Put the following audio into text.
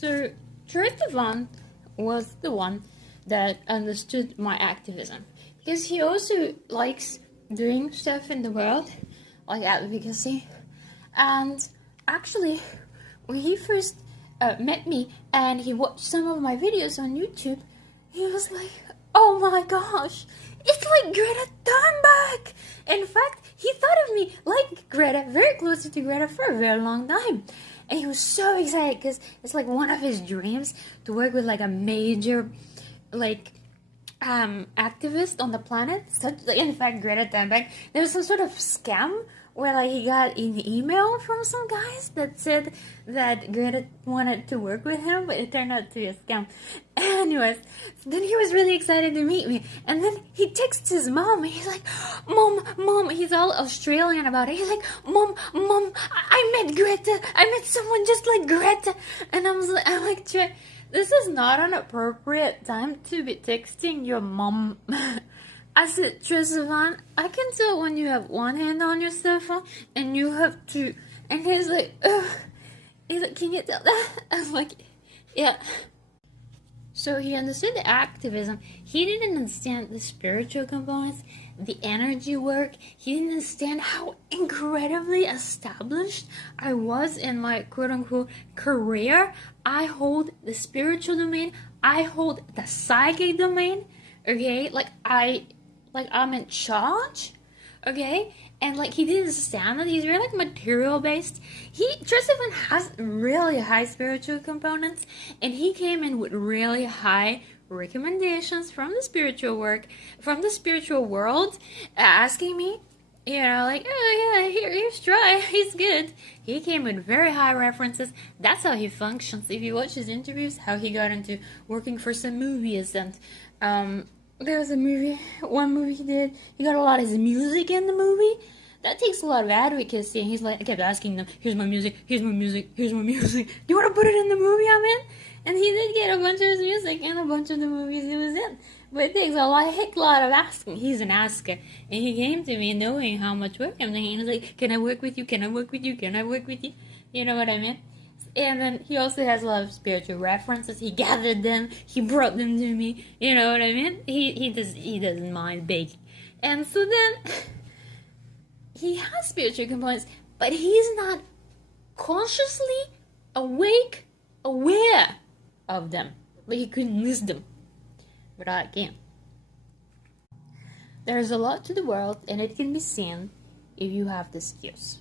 So Tristan was the one that understood my activism because he also likes doing stuff in the world, like advocacy. And actually, when he first met me and he watched some of my videos on YouTube, he was like, "Oh my gosh, it's like Greta Thunberg!" In fact, he thought of me like Greta, very close to Greta for a very long time. And he was so excited because it's like one of his dreams to work with like a major, like, activist on the planet. In fact, Greta Thunberg, there was some sort of scam where like he got an email from some guys that said that Greta wanted to work with him, but it turned out to be a scam. Anyways, so then he was really excited to meet me, and then he texts his mom, and he's like, Mom, he's all Australian about it. He's like, Mom, I met Greta. I met someone just like Greta. And I'm like, this is not an appropriate time to be texting your mom. I said, Tristan, I can tell when you have one hand on your cell phone and you have two. And he's like, ugh. He's like, can you tell that? I was like, yeah. So he understood the activism. He didn't understand the spiritual components, the energy work. He didn't understand how incredibly established I was in my quote-unquote career. I hold the spiritual domain. I hold the psychic domain. Okay? Like I'm in charge. Okay? And like he didn't understand that. He's very like material based. Tristan has really high spiritual components, and he came in with really high recommendations from the spiritual world, asking me, like, oh yeah, here's try, he's good. He came with very high references. That's how he functions. If you watch his interviews, how he got into working for some movies, and there was one movie he did. He got a lot of his music in the movie. That takes a lot of advocacy. And he's like, I kept asking them, here's my music. Do you want to put it in the movie I'm in? And he did get a bunch of his music in a bunch of the movies he was in. But it takes a lot of asking. He's an asker. And he came to me knowing how much work I'm doing. And he was like, can I work with you? You know what I mean? And then he also has a lot of spiritual references. He gathered them. He brought them to me. You know what I mean? He doesn't mind baking. And so then he has spiritual components, but he's not consciously aware of them. Like he couldn't list them. But I can. There's a lot to the world, and it can be seen if you have the skills.